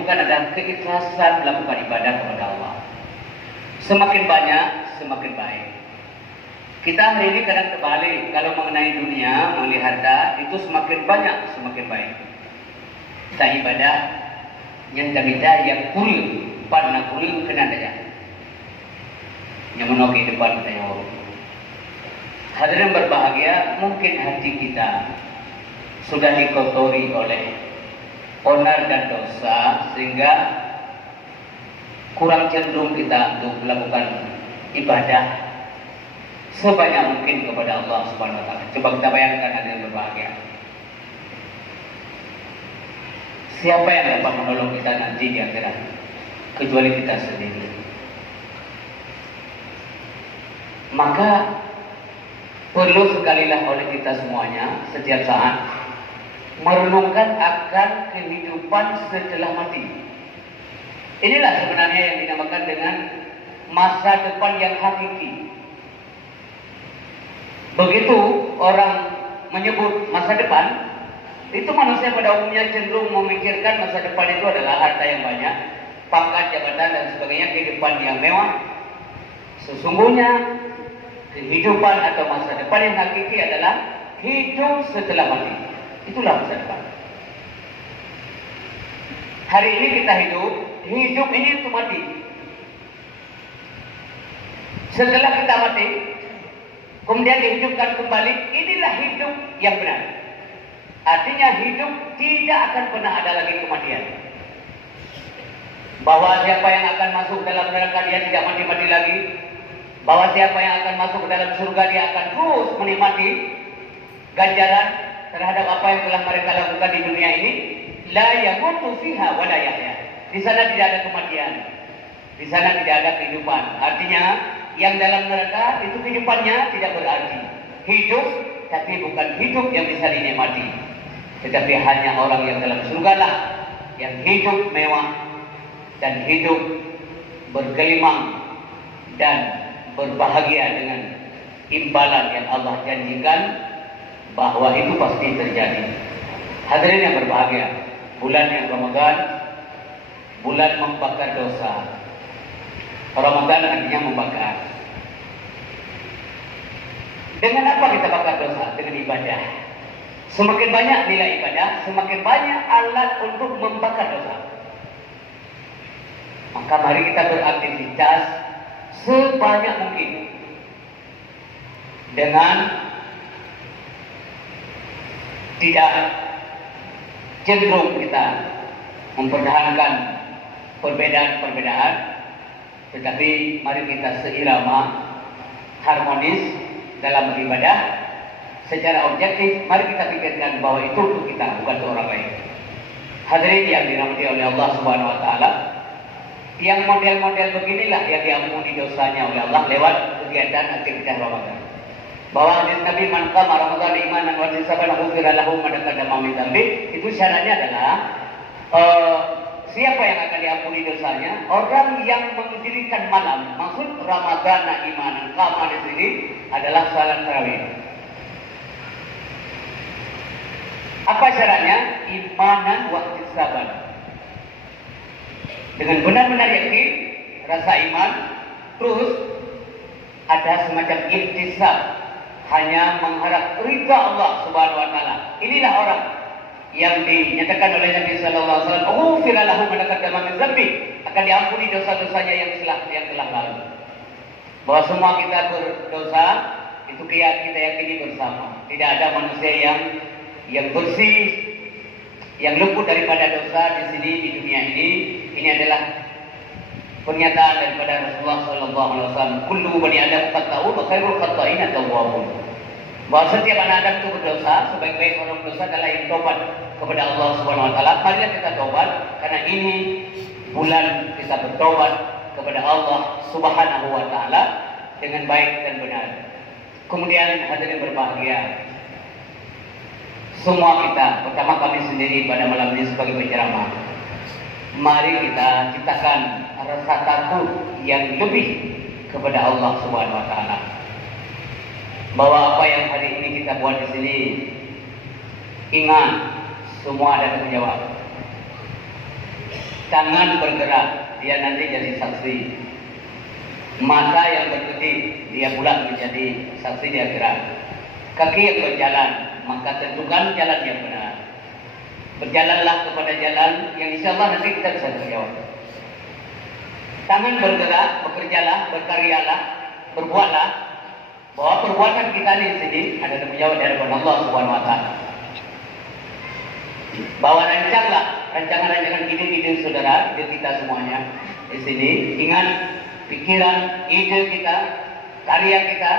dibutuhkan adalah keikhlasan melakukan ibadah kepada Allah. Semakin banyak, semakin baik. Kita hari ini kadang terbalik. Kalau mengenai dunia, mengenai harta, itu semakin banyak, semakin baik. Kita ibadah yang kita yang kuril, pada kuril kena saja. Yang menoki depan kita yang hadirin berbahagia, mungkin hati kita sudah dikotori oleh onar dan dosa sehingga kurang cenderung kita untuk melakukan ibadah sebanyak mungkin kepada Allah Subhanahu wa taala. Coba kita bayangkan hadirin berbahagia. Siapa yang dapat menolong kita nanti di akhirat kecuali kita sendiri? Maka perlu sekalilah oleh kita semuanya setiap saat merenungkan akan kehidupan setelah mati. Inilah sebenarnya yang dinamakan dengan masa depan yang hakiki. Begitu orang menyebut masa depan, itu manusia pada umumnya cenderung memikirkan masa depan itu adalah harta yang banyak, pangkat, jabatan dan sebagainya, kehidupan yang mewah. Sesungguhnya kehidupan atau masa depan yang hakiki adalah hidup setelah mati. Itulah masa depan. Hari ini kita hidup ini untuk mati. Setelah kita mati, kemudian dihidupkan kembali, inilah hidup yang benar. Artinya hidup tidak akan pernah ada lagi kematian. Bahwa siapa yang akan masuk dalam neraka dia tidak mati-mati lagi. Bahwa siapa yang akan masuk ke dalam surga dia akan terus menikmati ganjaran terhadap apa yang telah mereka lakukan di dunia ini. La yamutu fiha wa la yahya. Di sana tidak ada kematian. Di sana tidak ada kehidupan. Artinya yang dalam neraka itu kehidupannya tidak berarti. Hidup tapi bukan hidup yang bisa dinikmati. Tetapi hanya orang yang dalam surga lah yang hidup mewah dan hidup bergelimang dan berbahagia dengan imbalan yang Allah janjikan bahwa itu pasti terjadi. Hadirin yang berbahagia, bulan yang Ramadan, bulan membakar dosa. Ramadan artinya membakar. Dengan apa kita bakar dosa? Dengan ibadah. Semakin banyak nilai ibadah, semakin banyak alat untuk membakar dosa. Maka mari kita beraktivitas sebanyak mungkin dengan tidak cenderung kita mempertahankan perbedaan-perbedaan, tetapi mari kita seirama, harmonis dalam beribadah. Secara objektif, mari kita pikirkan bahwa itu untuk kita, bukan untuk orang lain. Hadirin yang dirahmati oleh Allah Subhanahu wa taala, yang model-model beginilah yang diampuni dosanya oleh Allah lewat kegiatan aktivitas Ramadan. Bahwa hadis Nabi man qama Ramadan imanan wa ihtisaban ghufira lahu ma taqaddama min dzambi, itu syaratnya adalah siapa yang akan diampuni dosanya? Orang yang mendirikan malam. Maksud Ramadan imanan, qama di sini adalah salat tarawih. Apa syaratnya? Imanan wa ihtisaban. Dengan benar-benar yakin, rasa iman, terus ada semacam ihtisab, hanya mengharap ridha Allah Subhanahu wa taala. Inilah orang yang dinyatakan oleh Nabi sallallahu alaihi wasallam, "Ghufira lahu ma taqaddama min dzambi," akan diampuni dosa-dosanya yang telah lalu. Bahwa semua kita berdosa, itu kita yakini bersama. Tidak ada manusia yang bersih, yang luput daripada dosa di sini di dunia ini. Ini adalah pernyataan daripada Rasulullah sallallahu alaihi wasallam, "Kullu bani Adam khata'un wa khairul khata'in at-tawwabun." Bahwa setiap anak Adam itu berdosa, sebaik-baik orang berdosa adalah yang tobat kepada Allah Subhanahu wa taala. Marilah kita tobat karena ini bulan kita bertobat kepada Allah Subhanahu wa taala dengan baik dan benar. Kemudian hadirin berbahagia, semua kita, pertama kami sendiri pada malam ini sebagai penceramah, mari kita ciptakan rasa takut yang lebih kepada Allah Subhanahu wa taala. Bahwa apa yang hari ini kita buat di sini, ingat semua ada tanggung jawab. Tangan bergerak, dia nanti jadi saksi. Mata yang berkedip, dia pula menjadi saksi, dia gerak. Kaki yang berjalan, maka tentukan jalan yang benar. Berjalanlah kepada jalan yang insya Allah nanti kita bisa terjawab. Tangan bergerak, bekerjalah, berkaryalah, berbuatlah. Bahwa perbuatan kita di sini ada tanggung jawab dari Allah Subhanahu Wa Taala. Bahwa rancanglah rancangan-rancangan ide-ide saudara, ide kita semuanya di sini. Ingat, pikiran, ide kita, karya kita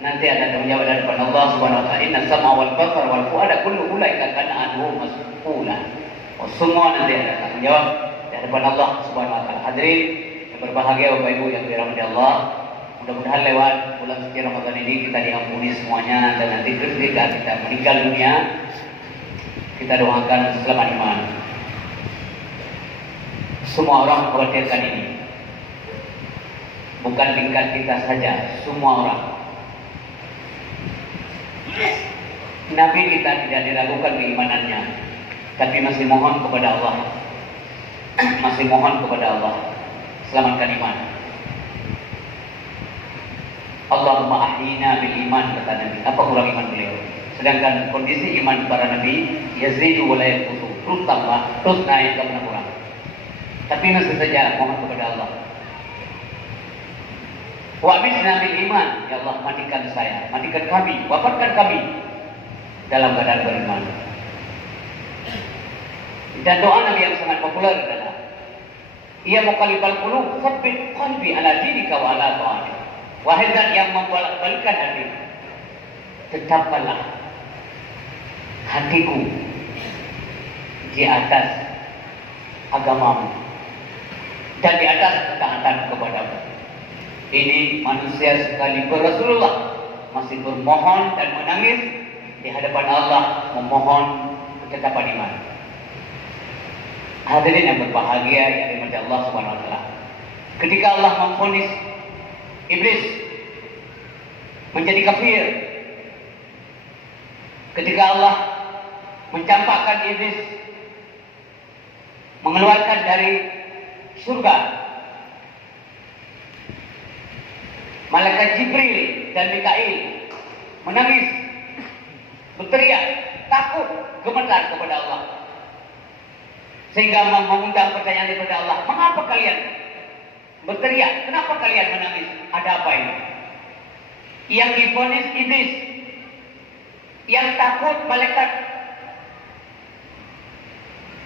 nanti ada tanggung jawab dari Allah Subhanahu Wa Taala. Inna sam'a wal basar wal fu'ada kullu ulaika kana anhu mas'ula. Semua nanti ada tanggung jawab dari Allah Subhanahu Wa Taala. Hadirin yang berbahagia, Bapak Ibu yang dirahmati Allah, mudah-mudahan lewat bulan suci Ramadan ini kita diampuni semuanya, dan nanti ketika kita meninggal dunia kita doakan selamat iman. Semua orang mengkhawatirkan ini, bukan tingkat kita saja, semua orang. Nabi kita tidak diragukan keimanannya, tapi masih mohon kepada Allah, masih mohon kepada Allah, selamatkan iman. Allahumma ahyina bil iman, kata Nabi. Apa kurang iman beliau? Sedangkan kondisi iman para Nabi yazidu wa la yanqusu, terus tambah, terus naik, tak pernah kurang. Tapi masih saja mohon kepada Allah. Wa amitna bil iman, ya Allah matikan saya, matikan kami, wafatkan kami dalam keadaan beriman. Dan doa Nabi yang sangat populer adalah ia muqallibal qulub, tsabbit qalbi ala dinika wa ala ta'atik. Wahai zat yang membolak-balikkan hati, tetapkanlah hatiku di atas agamamu dan di atas ketaatan kepadamu. Ini manusia sekali Rasulullah masih bermohon dan menangis di hadapan Allah, memohon ketetapan iman. Hadirin yang berbahagia yang dimiliki Allah Subhanahu Wa Taala, ketika Allah memvonis Iblis menjadi kafir, ketika Allah mencampakkan Iblis, mengeluarkan dari surga, malaikat Jibril dan Mikail menangis, berteriak, takut, gemetar kepada Allah, sehingga mengundang pertanyaan kepada Allah, mengapa kalian berteriak? Kenapa kalian menangis? Ada apa ini? Yang divonis Iblis, yang takut malaikat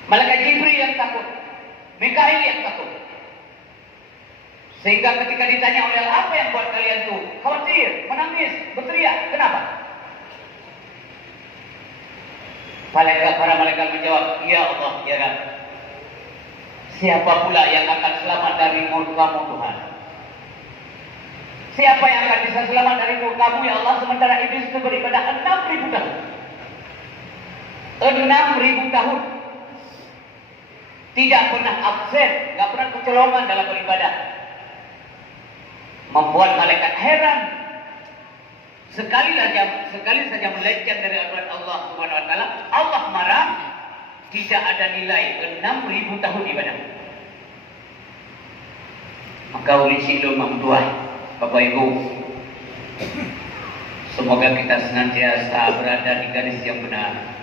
Jibril yang takut, Mikail yang takut. Sehingga ketika ditanya oleh Allah, apa yang buat kalian tuh khawatir, menangis, berteriak? Kenapa? Para malaikat menjawab, ya Allah, ya Rabb, siapa pula yang akan selamat dari murka-Mu Tuhan? Siapa yang akan bisa selamat dari murka-Mu ya Allah, sementara Iblis itu beribadah 6.000 tahun. 6.000 tahun. Tidak pernah absen, tidak pernah kecolongan dalam beribadah. Membuat malaikat heran. Sekali saja melenceng dari aturan Allah Subhanahu Wa Taala, Allah marah. Tidak ada nilai 6.000 tahun ibadah. Maka ulil silul mamduah, Bapak Ibu, semoga kita senantiasa berada di garis yang benar.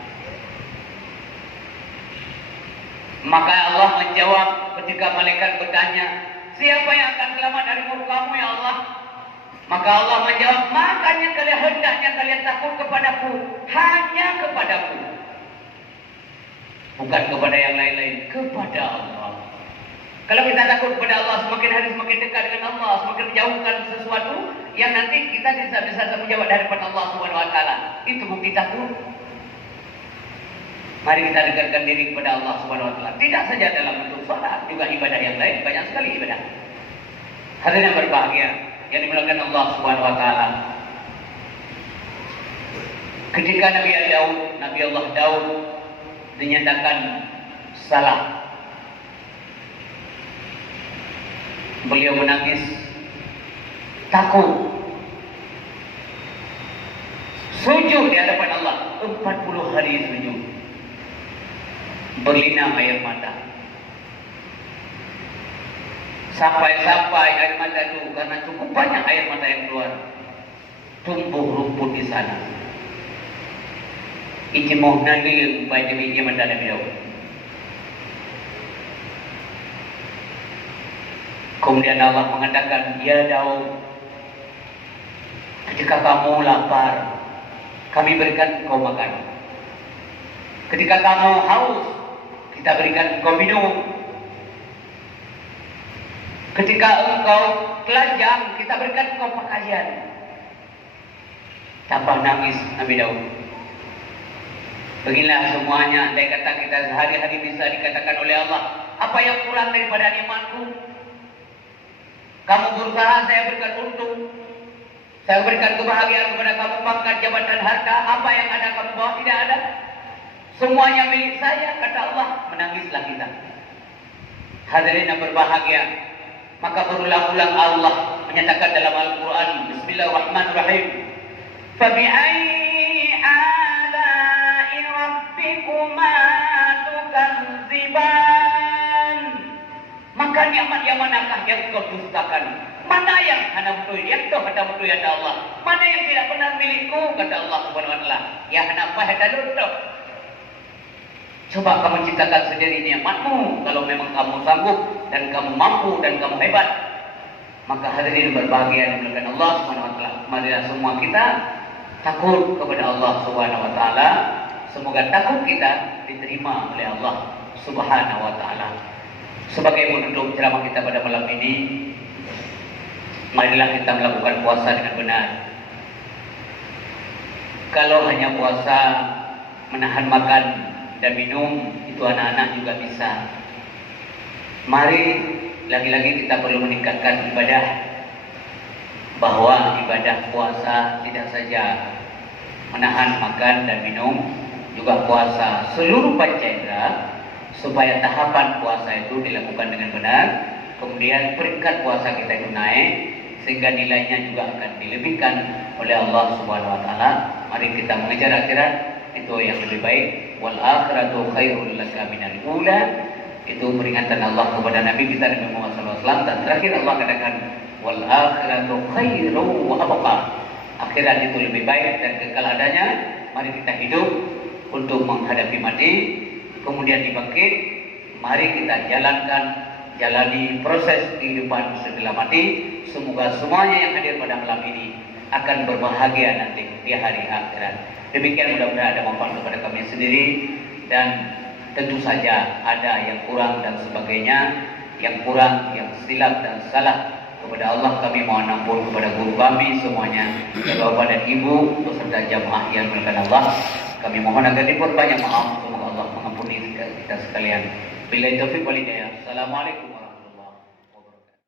Maka Allah menjawab ketika malaikat bertanya, siapa yang akan selamat dari murka-Mu ya Allah? Maka Allah menjawab, makanya hendaknya kalian takut kepadaku, hanya kepadaku, bukan kepada yang lain-lain, kepada Allah. Kalau kita takut kepada Allah, semakin hari semakin dekat dengan Allah, semakin menjauhkan sesuatu yang nanti kita bisa menjawab dari Allah Subhanahu Wa Taala. Itu bukti takut. Mari kita dekatkan diri kepada Allah Subhanahu Wa Taala. Tidak saja dalam bentuk salat, juga ibadah yang lain, banyak sekali ibadah. Hadirin yang berbahagia yang dimuliakan Allah Subhanahu Wa Taala. Ketika Nabi Allah Daud dinyatakan salah, beliau menangis, takut, sujud di hadapan Allah 40 hari sujud, berlinang air mata. Sampai-sampai air mata itu karena cukup banyak air mata yang keluar, tumbuh rumput di sana. Iki mau nalil pada biji mandana beliau. Kemudian Allah mengatakan, ya Daud, ketika kamu lapar, kami berikan engkau makan. Ketika kamu haus, kita berikan engkau minum. Ketika engkau telanjang, kita berikan engkau pakaian. Tanpa nangis Nabi Daud. Beginilah semuanya. Andai kata kita sehari-hari bisa dikatakan oleh Allah, apa yang kurang daripada nikmatku? Kamu berusaha, saya berikan untung. Saya berikan kebahagiaan kepada kamu, pangkat, jabatan, harta. Apa yang ada kamu bawa? Tidak ada. Semuanya milik saya, kata Allah. Menangislah kita. Hadirin yang berbahagia, maka berulang-ulang Allah menyatakan dalam Al-Quran, Bismillahirrahmanirrahim, Fabi'ayyi ala'i rabbikuma tukadziban. Maka nikmat yang manakah yang kau dustakan? Mana yang hana betul? Yang tu hana betul ya Allah. Mana yang tidak benar milikku? Kata Allah Subhanahu Wa Taala. Ya hana apa hana lutuk. Coba kamu ciptakan sendiri nikmatmu. Kalau memang kamu sanggup dan kamu mampu dan kamu hebat, maka hadirin berbahagia dengan Allah Subhanahu Wa Taala. Marilah semua kita takut kepada Allah Subhanahu Wa Taala. Semoga takut kita diterima oleh Allah Subhanahu Wa Taala. Sebagai penutup ceramah kita pada malam ini, marilah kita melakukan puasa dengan benar. Kalau hanya puasa menahan makan dan minum, itu anak-anak juga bisa. Mari lagi-lagi kita perlu meningkatkan ibadah. Bahwa ibadah puasa tidak saja menahan makan dan minum, juga puasa seluruh panca indera, supaya tahapan puasa itu dilakukan dengan benar. Kemudian peringkat puasa kita itu naik, sehingga nilainya juga akan dilebihkan oleh Allah Subhanahu Wa Taala. Mari kita mengejar akhirat, itu yang lebih baik. Wal akhiratu khairul laka minal ula. Itu peringatan Allah kepada Nabi kita Nabi Muhammad SAW. Dan terakhir Allah katakan, wal akhiratu khairu wa abqa. Akhirat itu lebih baik dan kekal adanya. Mari kita hidup untuk menghadapi mati, kemudian dibangkit. Mari kita jalani proses kehidupan setelah mati. Semoga semuanya yang hadir pada malam ini akan berbahagia nanti di hari akhirat. Demikian, mudah-mudahan ada manfaat kepada kami sendiri, dan tentu saja ada yang kurang dan sebagainya, yang kurang, yang silap dan salah. Kepada Allah kami mohon ampun, kepada guru kami semuanya, bapak dan ibu beserta jamaah yang dimuliakan Allah. Kami mohon agar diperbanyak maaf. Semoga Allah mengampuni kita sekalian. Billahi taufiq wal hidayah. Assalamualaikum.